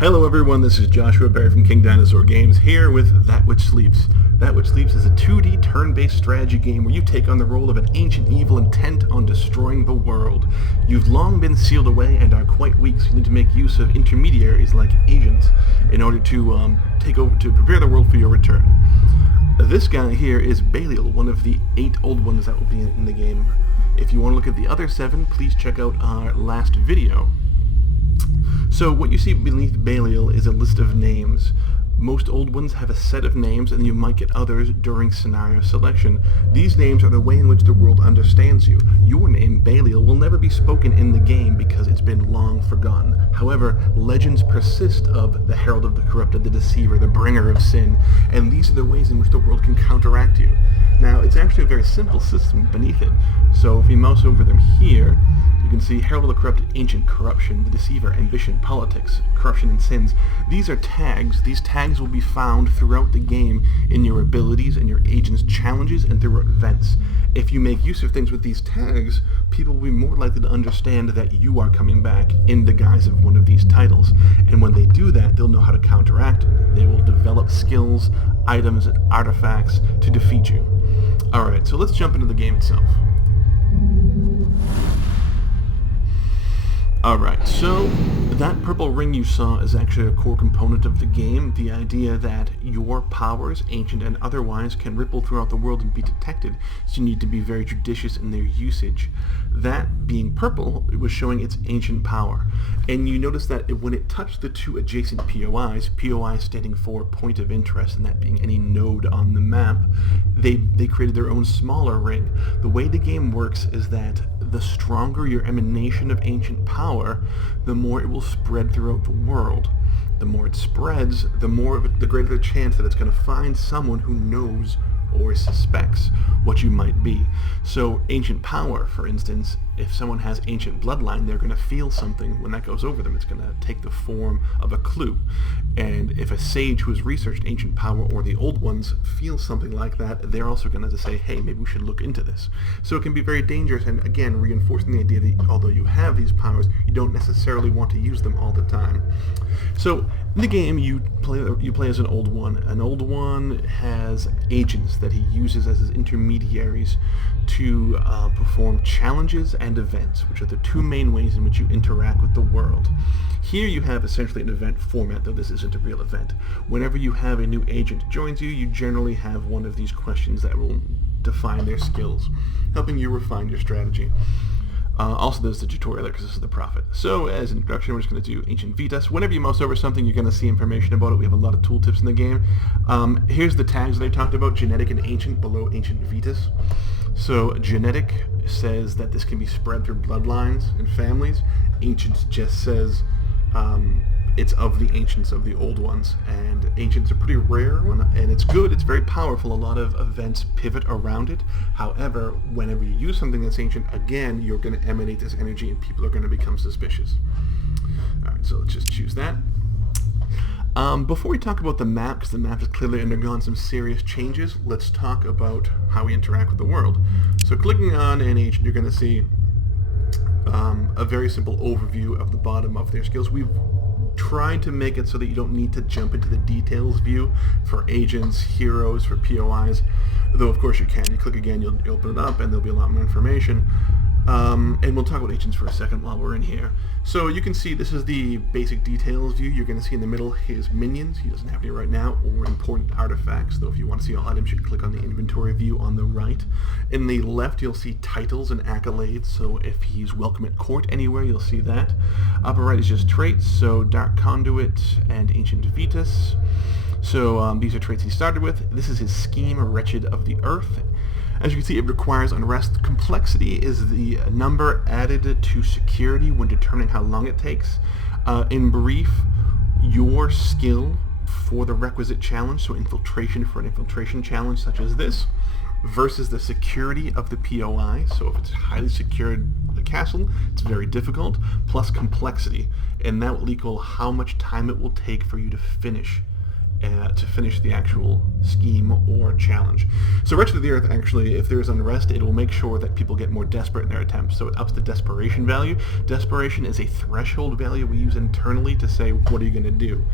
Hello everyone, this is Joshua Barry from King Dinosaur Games, here with That Which Sleeps. That Which Sleeps is a 2D turn-based strategy game where you take on the role of an ancient evil intent on destroying the world. You've long been sealed away and are quite weak, so you need to make use of intermediaries like agents in order to prepare the world for your return. This guy here is Belial, one of the 8 old ones that will be in the game. If you want to look at the other 7, please check out our last video. So what you see beneath Belial is a list of names. Most old ones have a set of names, and you might get others during scenario selection. These names are the way in which the world understands you. Your name, Belial, will never be spoken in the game because it's been long forgotten. However, legends persist of the Herald of the Corrupted, the Deceiver, the Bringer of Sin, and these are the ways in which the world can counteract you. Now, it's actually a very simple system beneath it. So if you mouse over them here, you can see Herald of the Corrupted, Ancient, Corruption, the Deceiver, Ambition, Politics, Corruption, and Sins. These are tags. These tags will be found throughout the game in your abilities and your agent's challenges and throughout events. If you make use of things with these tags, people will be more likely to understand that you are coming back in the guise of one of these titles. And when they do that, they'll know how to counteract it. They will develop skills, items, and artifacts to defeat you. Alright, so let's jump into the game itself. Alright, so that purple ring you saw is actually a core component of the game, the idea that your powers, ancient and otherwise, can ripple throughout the world and be detected, so you need to be very judicious in their usage. That being purple, it was showing its ancient power. And you notice that when it touched the 2 adjacent POIs, POI standing for point of interest, and that being any node on the map, they created their own smaller ring. The way the game works is that the stronger your emanation of ancient power, the more it will spread throughout the world. The more it spreads, the greater the chance that it's going to find someone who knows or suspects what you might be. So ancient power, for instance, if someone has ancient bloodline, they're going to feel something when that goes over them. It's going to take the form of a clue. And if a sage who has researched ancient power or the old ones feels something like that, they're also going to say, hey, maybe we should look into this. So it can be very dangerous, and again, reinforcing the idea that although you have these powers, you don't necessarily want to use them all the time. So in the game, you play as an old one. An old one has agents that he uses as his intermediaries to perform challenges and events, which are the 2 main ways in which you interact with the world. Here you have essentially an event format, though this isn't a real event. Whenever you have a new agent joins you, you generally have one of these questions that will define their skills, helping you refine your strategy. Also, there's the tutorial there because this is the Prophet. So, as an introduction, we're just going to do Ancient Vitas. Whenever you mouse over something, you're going to see information about it. We have a lot of tooltips in the game. Here's the tags that I talked about, Genetic and Ancient, below Ancient Vitas. So, Genetic says that this can be spread through bloodlines and families. Ancient just says it's of the ancients, of the old ones, and ancients are pretty rare, and it's good, it's very powerful. A lot of events pivot around it. However, whenever you use something that's ancient, again, you're going to emanate this energy and people are going to become suspicious. Alright, so let's just choose that. Before we talk about the map, because the map has clearly undergone some serious changes, let's talk about how we interact with the world. So clicking on an agent, you're going to see a very simple overview of the bottom of their skills. We've tried to make it so that you don't need to jump into the details view for agents, heroes, for POIs, though of course you can. You click again, you'll open it up and there'll be a lot more information. And we'll talk about agents for a second while we're in here. So you can see this is the basic details view. You're going to see in the middle his minions. He doesn't have any right now, or important artifacts, though if you want to see all items, you can click on the inventory view on the right. In the left, you'll see titles and accolades, so if he's welcome at court anywhere, you'll see that. Upper right is just traits, so Dark Conduit and Ancient Vitas. So these are traits he started with. This is his scheme, Wretched of the Earth. As you can see, it requires unrest. Complexity is the number added to security when determining how long it takes. In brief, your skill for the requisite challenge, so infiltration for an infiltration challenge such as this, versus the security of the POI. So if it's highly secured, the castle, it's very difficult, plus complexity. And that will equal how much time it will take for you to finish to finish the actual scheme or challenge. So Wretched of the Earth, actually, if there's unrest, it will make sure that people get more desperate in their attempts. So it ups the desperation value. Desperation is a threshold value we use internally to say, what are you going to do?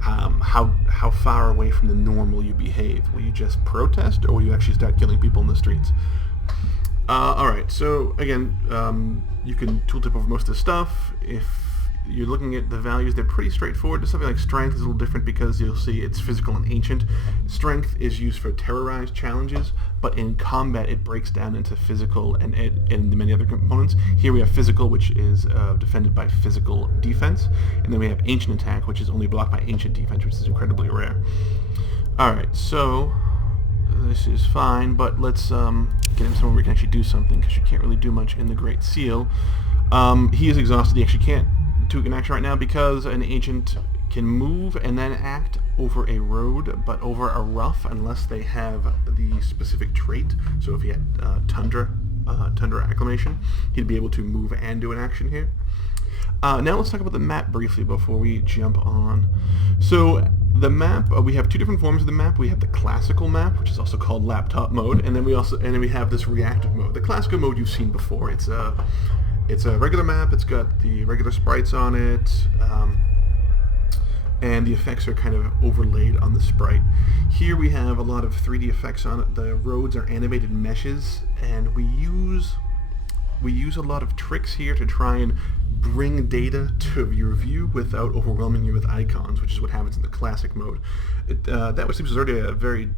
How far away from the norm will you behave? Will you just protest, or will you actually start killing people in the streets? Alright, so again, you can tooltip over most of the stuff. If you're looking at the values, they're pretty straightforward. There's something like strength is a little different because you'll see it's physical and ancient. Strength is used for terrorized challenges, but in combat it breaks down into physical and many other components. Here we have physical, which is defended by physical defense, and then we have ancient attack, which is only blocked by ancient defense, which is incredibly rare. Alright, so this is fine, but let's get him somewhere where we can actually do something, because you can't really do much in the Great Seal. He is exhausted. He actually can't do an action right now because an agent can move and then act over a road, but over a rough unless they have the specific trait. So if he had Tundra Acclamation, he'd be able to move and do an action here. Now let's talk about the map briefly before we jump on. So the map, we have two different forms of the map. We have the classical map, which is also called laptop mode, and then we have this reactive mode. The classical mode you've seen before. It's a regular map. It's got the regular sprites on it, and the effects are kind of overlaid on the sprite. Here we have a lot of 3D effects on it. The roads are animated meshes, and we use a lot of tricks here to try and bring data to your view without overwhelming you with icons, which is what happens in the classic mode. That was already a very,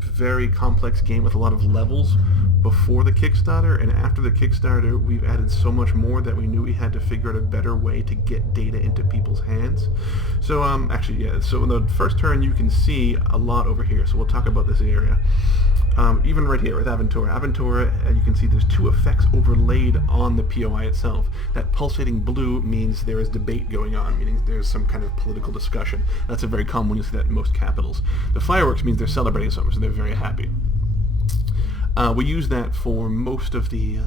very complex game with a lot of levels before the Kickstarter, and after the Kickstarter we've added so much more that we knew we had to figure out a better way to get data into people's hands. So so in the first turn you can see a lot over here, so we'll talk about this area. Even right here with Aventura. You can see there's two effects overlaid on the POI itself. That pulsating blue means there is debate going on, meaning there's some kind of political discussion. That's a very common one. You see that in most capitals. The fireworks means they're celebrating something, so they're very happy. We use that for most of the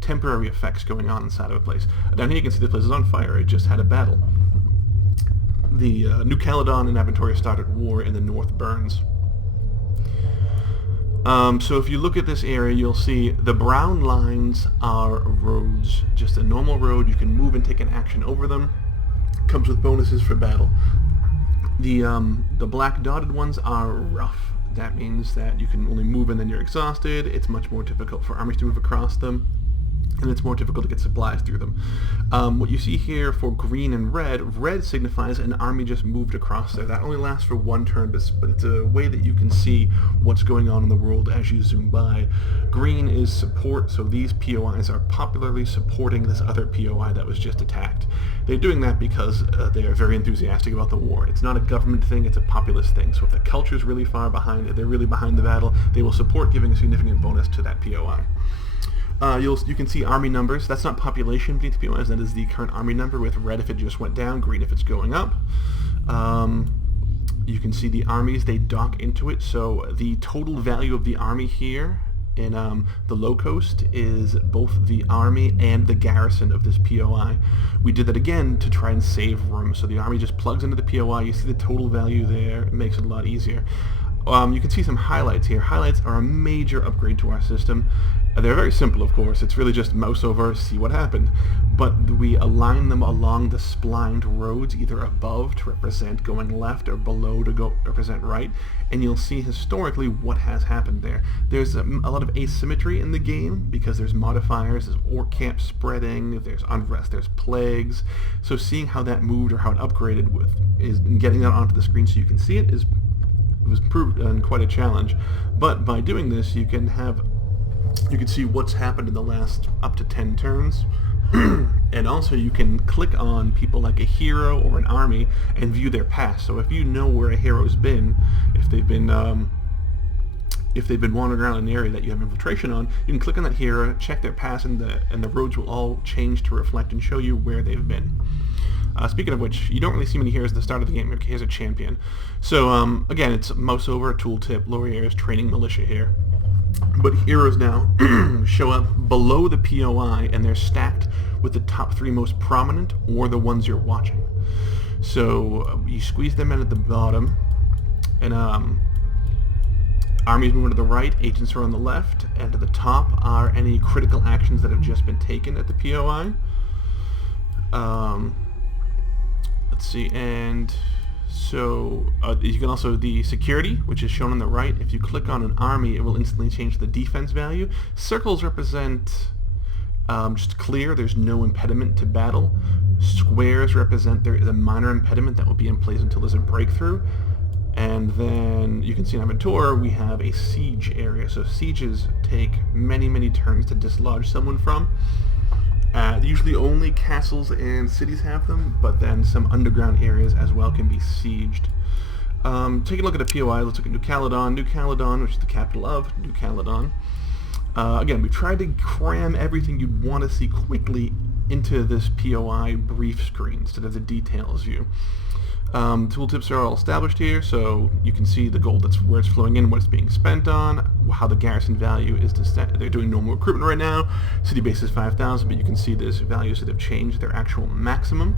temporary effects going on inside of a place. Down here you can see the place is on fire. It just had a battle. The New Caledon and Aventura started war, and the north burns. So if you look at this area, you'll see the brown lines are roads. Just a normal road. You can move and take an action over them. Comes with bonuses for battle. The black dotted ones are rough. That means that you can only move and then you're exhausted. It's much more difficult for armies to move across them, and it's more difficult to get supplies through them. What you see here for green and red signifies an army just moved across there. That only lasts for one turn, but it's a way that you can see what's going on in the world as you zoom by. Green is support, so these POIs are popularly supporting this other POI that was just attacked. They're doing that because they are very enthusiastic about the war. It's not a government thing, it's a populist thing. So if the culture's really far behind it, they're really behind the battle, they will support giving a significant bonus to that POI. You can see army numbers. That's not population beneath the POIs, that is the current army number, with red if it just went down, green if it's going up. You can see the armies, they dock into it, so the total value of the army here in the low coast is both the army and the garrison of this POI. We did that again to try and save room, so the army just plugs into the POI, you see the total value there, it makes it a lot easier. You can see some highlights here. Highlights are a major upgrade to our system. They're very simple, of course. It's really just mouse over, see what happened. But we align them along the splined roads, either above to represent going left or below to represent right. And you'll see historically what has happened there. There's a lot of asymmetry in the game because there's modifiers, there's orc camp spreading, there's unrest, there's plagues. So seeing how that moved or how it upgraded and getting that onto the screen so you can see it was proved quite a challenge. But by doing this, you can see what's happened in the last up to 10 turns. And also you can click on people like a hero or an army and view their past. So if you know where a hero's been, if they've been wandering around an area that you have infiltration on, you can click on that hero, check their past, and the roads will all change to reflect and show you where they've been. Speaking of which, you don't really see many heroes at the start of the game. Here's a champion. So again, it's mouse over, a tooltip, Laurier's training militia here. But heroes now show up below the POI, and they're stacked with the top 3 most prominent or the ones you're watching. So you squeeze them in at the bottom, And armies move to the right, agents are on the left, and at the top are any critical actions that have just been taken at the POI. Let's see, and so you can also, the security, which is shown on the right, if you click on an army, it will instantly change the defense value. Circles represent just clear, there's no impediment to battle. Squares represent there is a minor impediment that will be in place until there's a breakthrough. And then you can see in Aventura we have a siege area. So sieges take many, many turns to dislodge someone from. Usually only castles and cities have them, but then some underground areas as well can be sieged. Taking a look at a POI, let's look at New Caledon. New Caledon, which is the capital of New Caledon. Again, we tried to cram everything you'd want to see quickly into this POI brief screen instead of the details view. Tooltips are all established here, so you can see the gold, that's where it's flowing in, what it's being spent on, how the garrison value is they're doing normal recruitment right now. City base is 5,000, but you can see there's values that have changed their actual maximum.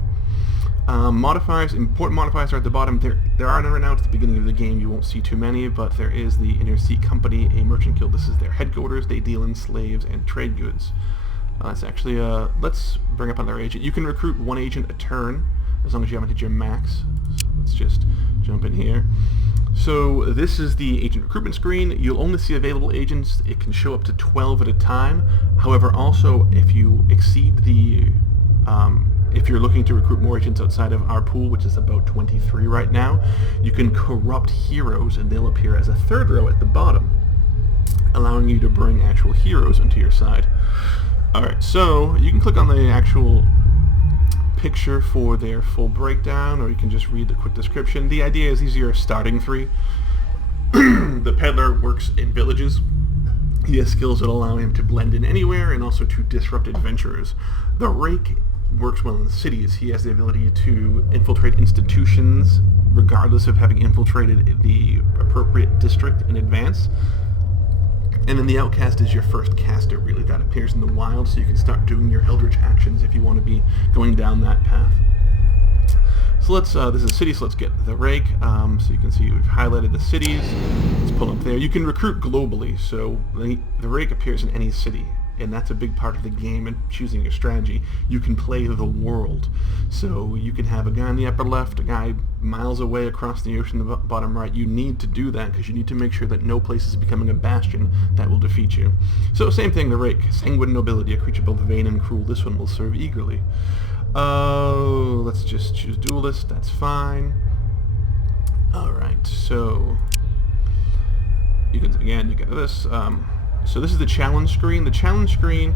Modifiers, important modifiers are at the bottom. There are none right now. It's the beginning of the game. You won't see too many, but there is the Inner Sea Company, a merchant guild. This is their headquarters. They deal in slaves and trade goods. It's actually, let's bring up another agent. You can recruit one agent a turn, as long as you haven't hit your max. So let's just jump in here. So this is the agent recruitment screen. You'll only see available agents. It can show up to 12 at a time. However, also if you exceed the, if you're looking to recruit more agents outside of our pool, which is about 23 right now, you can corrupt heroes and they'll appear as a third row at the bottom, allowing you to bring actual heroes into your side. Alright, so you can click on the actual picture for their full breakdown, or you can just read the quick description. The idea is these are your starting three. The peddler works in villages. He has skills that allow him to blend in anywhere and also to disrupt adventurers. The rake works well in the cities. He has the ability to infiltrate institutions regardless of having infiltrated the appropriate district in advance. And then the Outcast is your first caster, really, that appears in the wild, so you can start doing your Eldritch actions if you want to be going down that path. So let's, this is a city, so let's get the Rake. So you can see we've highlighted the cities. Let's pull up there. You can recruit globally, so the Rake appears in any city, and that's a big part of the game and choosing your strategy. You can play the world. So you can have a guy in the upper left, a guy miles away across the ocean in the bottom right. You need to do that because you need to make sure that no place is becoming a bastion that will defeat you. So same thing, the Rake. Sanguine nobility, a creature both vain and cruel. This one will serve eagerly. Let's just choose duelist, that's fine. Alright, so you can, again, you get this. So this is the challenge screen. The challenge screen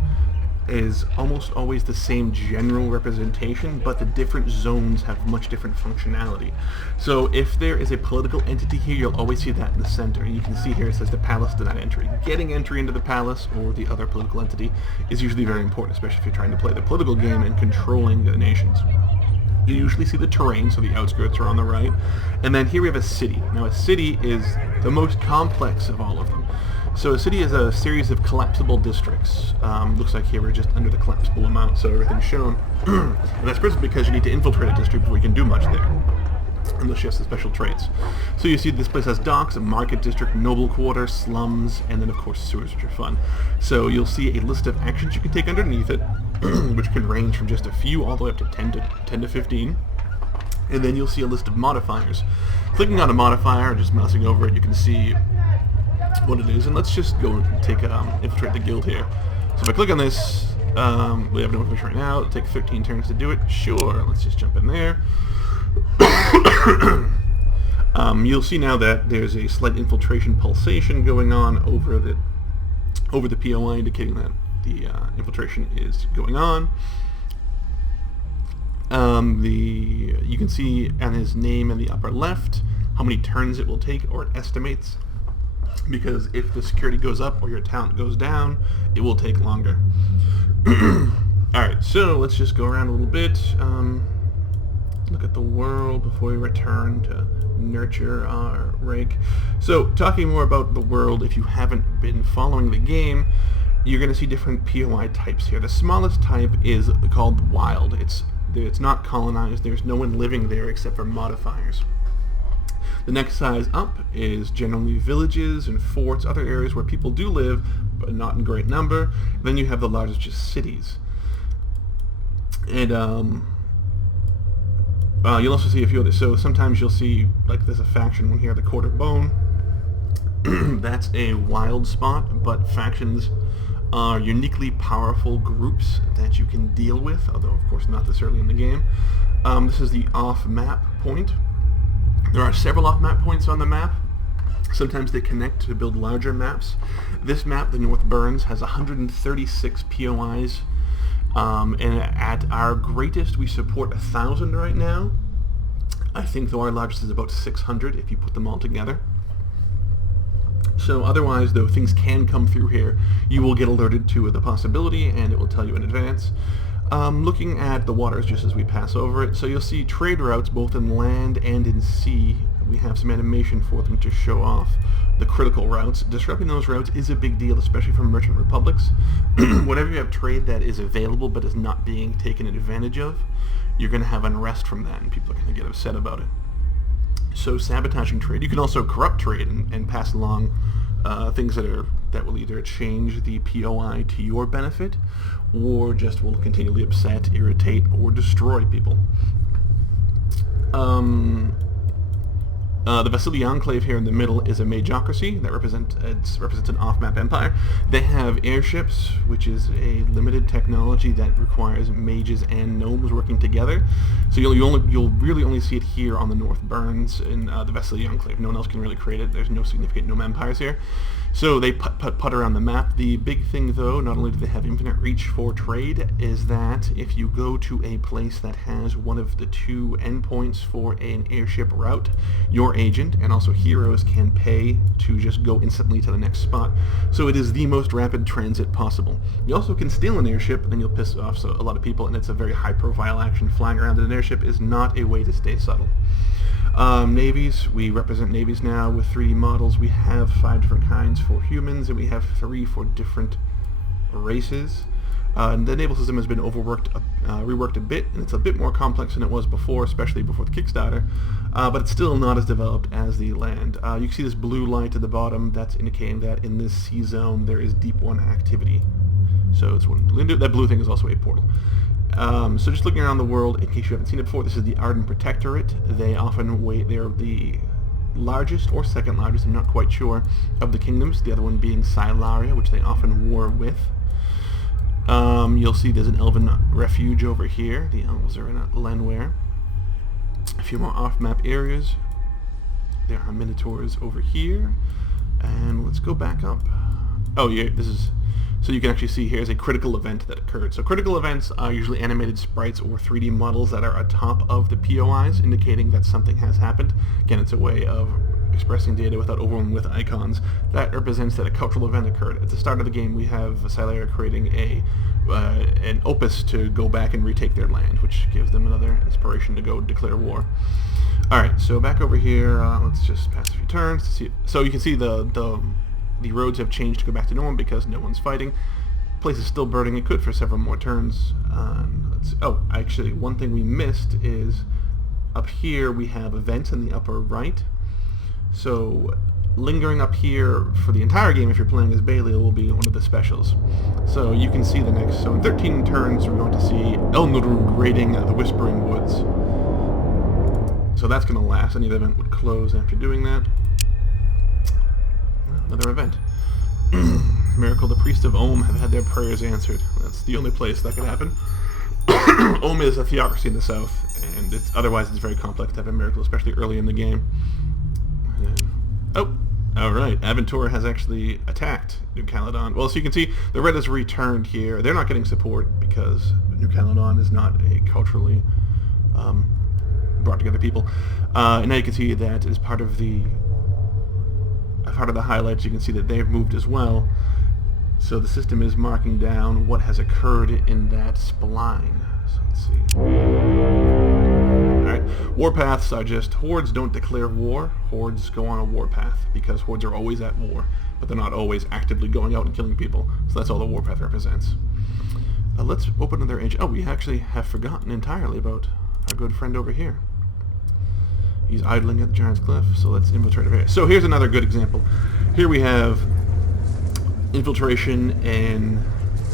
is almost always the same general representation, but the different zones have much different functionality. So if there is a political entity here, you'll always see that in the center. And you can see here it says the palace denied entry. Getting entry into the palace or the other political entity is usually very important, especially if you're trying to play the political game and controlling the nations. You usually see the terrain, so the outskirts are on the right. And then here we have a city. Now a city is the most complex of all of them. So a city is a series of collapsible districts. Looks like here we're just under the collapsible amount, so everything's shown. And that's principally because you need to infiltrate a district before you can do much there, unless you have some special traits. So you see this place has docks, a market district, noble quarter, slums, and then of course sewers, which are fun. So you'll see a list of actions you can take underneath it, which can range from just a few all the way up to 10 to 15. And then you'll see a list of modifiers. Clicking on a modifier, just mousing over it, you can see what it is, and let's just go and take infiltrate the guild here. So if I click on this, we have no information right now. It'll take 13 turns to do it. Sure, let's just jump in there. You'll see now that there's a slight infiltration pulsation going on over the POI, indicating that the infiltration is going on. You can see on his name in the upper left how many turns it will take, or it estimates, because if the security goes up or your talent goes down, it will take longer. Alright, so let's just go around a little bit, look at the world before we return to nurture our Rake. So talking more about the world, if you haven't been following the game, you're going to see different POI types here. The smallest type is called Wild. It's not colonized. There's no one living there except for modifiers. The next size up is generally villages and forts, other areas where people do live, but not in great number. And then you have the largest, just cities. And you'll also see a few others. So sometimes you'll see, like, there's a faction one here, the Court of Bone. That's a wild spot, but factions are uniquely powerful groups that you can deal with, although of course not this early in the game. This is the off-map point. There are several off-map points on the map. Sometimes they connect to build larger maps. This map, the North Burns, has 136 POIs, and at our greatest we support 1,000 right now. I think though our largest is about 600 if you put them all together. So otherwise, though, things can come through here. You will get alerted to the possibility, and it will tell you in advance. Looking at the waters just as we pass over it, so you'll see trade routes both in land and in sea. We have some animation for them to show off the critical routes. Disrupting those routes is a big deal, especially for merchant republics. Whenever you have trade that is available but is not being taken advantage of, you're going to have unrest from that, and people are going to get upset about it. So sabotaging trade. You can also corrupt trade and pass along things that will either change the POI to your benefit, or just will continually upset, irritate, or destroy people. The Vasily Enclave here in the middle is a magocracy that represents an off-map empire. They have airships, which is a limited technology that requires mages and gnomes working together. So you'll really only see it here on the North Burns in the Vasily Enclave. No one else can really create it. There's no significant gnome empires here. So they put around the map. The big thing, though, not only do they have infinite reach for trade, is that if you go to a place that has one of the two endpoints for an airship route, your agent and also heroes can pay to just go instantly to the next spot. So it is the most rapid transit possible. You also can steal an airship, and then you'll piss off a lot of people, and it's a very high-profile action. Flying around in an airship is not a way to stay subtle. Navies, we represent navies now with 3D models. We have 5 different kinds for humans, and we have 3 for different races. And the naval system has been reworked a bit, and it's a bit more complex than it was before, especially before the Kickstarter, but it's still not as developed as the land. You can see this blue light at the bottom. That's indicating that in this sea zone there is Deep One activity. So it's that blue thing is also a portal. So just looking around the world, in case you haven't seen it before, this is the Arden Protectorate. They're the largest or second largest, I'm not quite sure, of the kingdoms, the other one being Silaria, which they often war with. You'll see there's an elven refuge over here. The elves are in Lenware. A few more off-map areas. There are minotaurs over here. And let's go back up. Oh yeah, so you can actually see here's a critical event that occurred. So critical events are usually animated sprites or 3D models that are atop of the POIs, indicating that something has happened. Again, it's a way of expressing data without overwhelming with icons. That represents that a cultural event occurred. At the start of the game, we have Silaria creating an opus to go back and retake their land, which gives them another inspiration to go declare war. Alright, so back over here, let's just pass a few turns to see. So you can see the roads have changed to go back to normal because no one's fighting. The place is still burning. It could for several more turns. Actually, one thing we missed is up here we have events in the upper right. So lingering up here for the entire game, if you're playing as Belial, will be one of the specials. So you can see the next. So in 13 turns, we're going to see Elnurug raiding the Whispering Woods. So that's going to last. Any other event would close after doing that. Another event. Miracle, the Priest of Ohm have had their prayers answered. That's the only place that could happen. Ohm is a theocracy in the south, and otherwise it's very complex to have a miracle, especially early in the game. Alright, Aventura has actually attacked New Caledon. Well, so you can see the red has returned here. They're not getting support because New Caledon is not a culturally brought together people. And now you can see that as part of the highlights, you can see that they've moved as well. So the system is marking down what has occurred in that spline. So let's see. Alright, warpaths are just hordes don't declare war. Hordes go on a warpath because hordes are always at war, but they're not always actively going out and killing people. So that's all the warpath represents. Let's open another age. Oh, we actually have forgotten entirely about our good friend over here. He's idling at the Giant's Cliff, so let's infiltrate over here. So here's another good example. Here we have infiltration in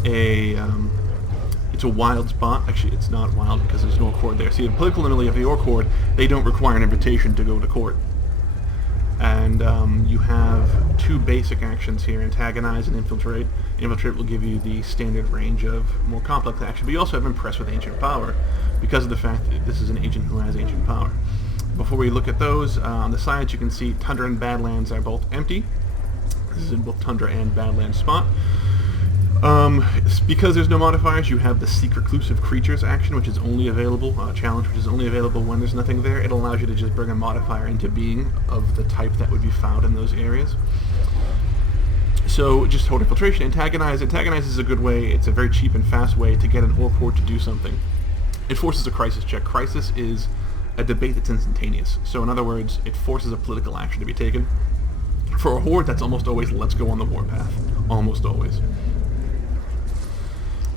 a it's a wild spot. Actually, it's not wild because there's no court there. See, the political anomaly of the Orc Horde, they don't require an invitation to go to court. And you have two basic actions here, antagonize and infiltrate. Infiltrate will give you the standard range of more complex action, but you also have impress with ancient power because of the fact that this is an agent who has ancient power. Before we look at those, on the sides you can see Tundra and Badlands are both empty. This is in both Tundra and Badlands spot. Because there's no modifiers, you have the Seek Reclusive Creatures action, which is only available, challenge, which is only available when there's nothing there. It allows you to just bring a modifier into being of the type that would be found in those areas. So just hold infiltration, antagonize. Antagonize is a good way, it's a very cheap and fast way to get an Orc Horde to do something. It forces a crisis check. Crisis is a debate that's instantaneous. So in other words, it forces a political action to be taken. For a Horde, that's almost always let's go on the warpath. Almost always.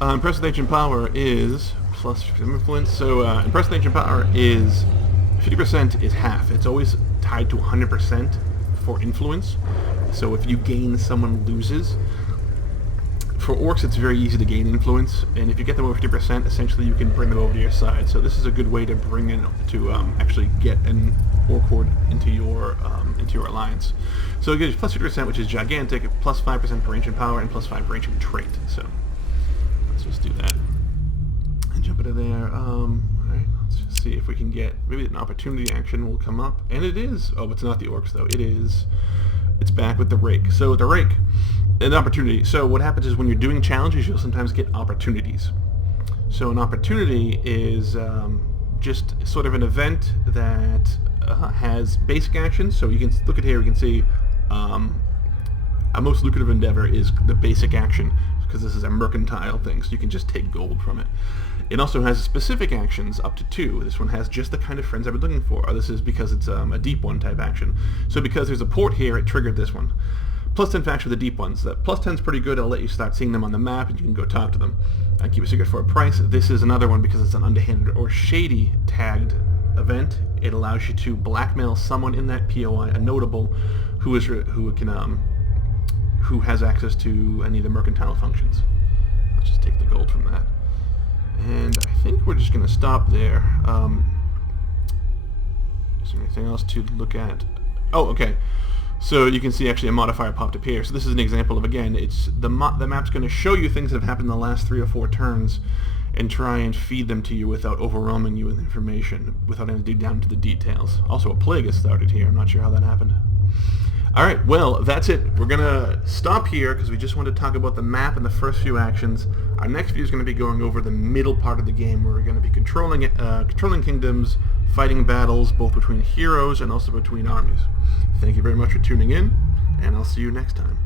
Impress with Ancient Power is plus influence. So Impress with Ancient Power is 50% is half. It's always tied to 100% for influence. So if you gain, someone loses. For orcs, it's very easy to gain influence, and if you get them over 50%, essentially you can bring them over to your side. So this is a good way to bring in, to actually get an Orc Horde into your alliance. So it gives you plus 50%, which is gigantic, plus 5% for ancient power, and plus 5 for ancient trait. So let's just do that and jump into there. Alright, let's just see if we can get, maybe an opportunity action will come up, and it is. Oh, it's not the orcs though. It is. It's back with the rake. So with the rake, an opportunity. So what happens is when you're doing challenges, you'll sometimes get opportunities. So an opportunity is just sort of an event that has basic actions. So you can look at here, you can see a most lucrative endeavor is the basic action, because this is a mercantile thing, so you can just take gold from it. It also has specific actions, up to 2. This one has just the kind of friends I've been looking for. This is because it's a deep one type action. So because there's a port here, it triggered this one. Plus 10 facts for the deep ones. That plus 10 is pretty good. It'll let you start seeing them on the map, and you can go talk to them. And keep a secret for a price. This is another one because it's an underhanded or shady tagged event. It allows you to blackmail someone in that POI, a notable, who has access to any of the mercantile functions. Let's just take the gold from that. And I think we're just going to stop there. Is there anything else to look at? Oh, okay. So you can see actually a modifier popped up here. So this is an example of, again, it's the map's going to show you things that have happened in the last 3 or 4 turns and try and feed them to you without overwhelming you with information, without having to dig down to the details. Also, a plague has started here. I'm not sure how that happened. Alright, well, that's it. We're going to stop here because we just want to talk about the map and the first few actions. Our next video is going to be going over the middle part of the game where we're going to be controlling kingdoms, fighting battles, both between heroes and also between armies. Thank you very much for tuning in, and I'll see you next time.